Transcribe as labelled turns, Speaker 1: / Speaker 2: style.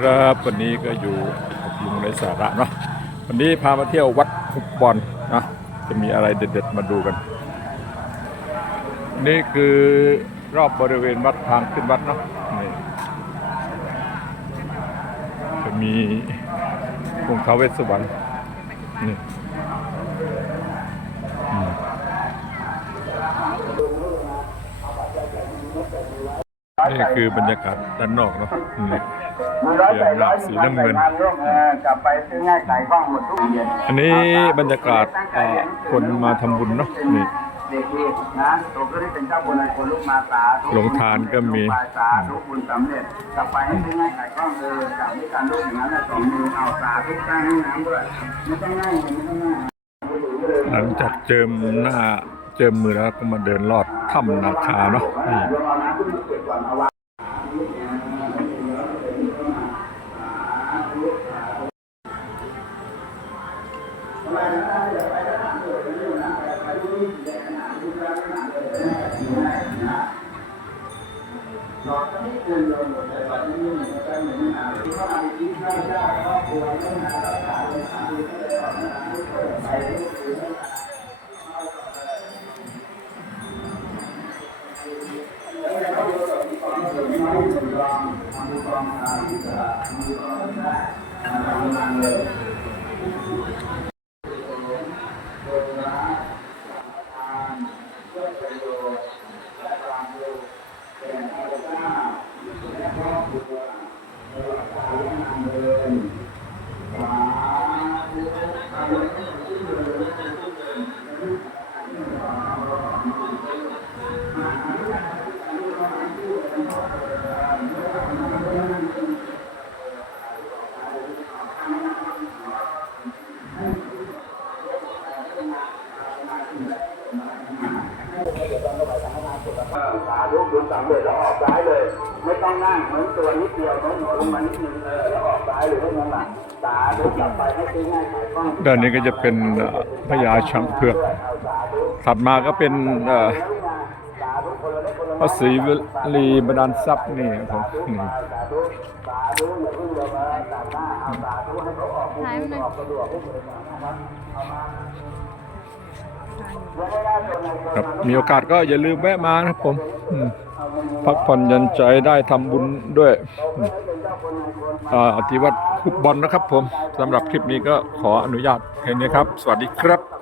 Speaker 1: ครับวันนี้ก็อยู่กับลุงในสาระเนาะวันนี้พามาเที่ยววัดหุบบอลนะจะมีอะไรเด็ด ๆ มาดูกัน นี่คือรอบบริเวณวัดทางขึ้นวัดเนาะนี่จะมีองค์ท้าวเวสสวรรณนี่ นี่คือบรรยากาศด้านนอกเนาะนี่เสียงหลักสีน้ำเงิน
Speaker 2: กลับไปซื้อง่ายไก่ข้องหมดทุกเย็น
Speaker 1: อันนี้บรรยากาศเอ่อคนมาทำบุญเนาะนี่
Speaker 2: เด็กดีนะตัวก็ได้เป็นเจ้าบุญอะไรคนลูกมาสาธุ
Speaker 1: โรงทานก็มี
Speaker 2: สาธุบุญสำเร็จกลับไปให้ซื้อง่ายไก่ข้องเออจับด้วยกันลูกอย่างนั้นนะสองมือเอาสาธุสร้างห้องน้ำด้วยไม่ต้องง่ายไม่ต้องง่า
Speaker 1: หลังจากเจิมหน้าเจิมมือแล้วก็มาเดินลอดถ้ำนา คาเนาะนี่
Speaker 2: เดี๋ยวเอาน้ำขึ้นมาเก็บก่ อนเอาไว้สาธุบุญสำเร็จแล้วออกซ้ายเลย ไม่ต้องนั่งเหมือนตัวนิดเดียวโน้มหัวลงมานิดนึงเออแล้วออกซ้ายหรือว่าข้างหลังสาธุกลับไปให้ซื้อง่ายไก่ข้อง
Speaker 1: ด้านนี้ก็จะเป็นเอ่อพญาช้างเผือกถัดมาก็เป็นเอ่อพระศรีวลีบดาลทรัพย์นี่ครับผมนี่
Speaker 3: ถ่ายมันหน่อย
Speaker 1: ครับมีโอกาสก็อย่าลืมแวะมานะครับผมพักผ่อนยันใจได้ทำบุญด้วยอืมอ่าที่วัดคุบบอลนะครับผมสำหรับคลิปนี้ก็ขออนุญาตแค่นี้ครับ สวัสดีครับ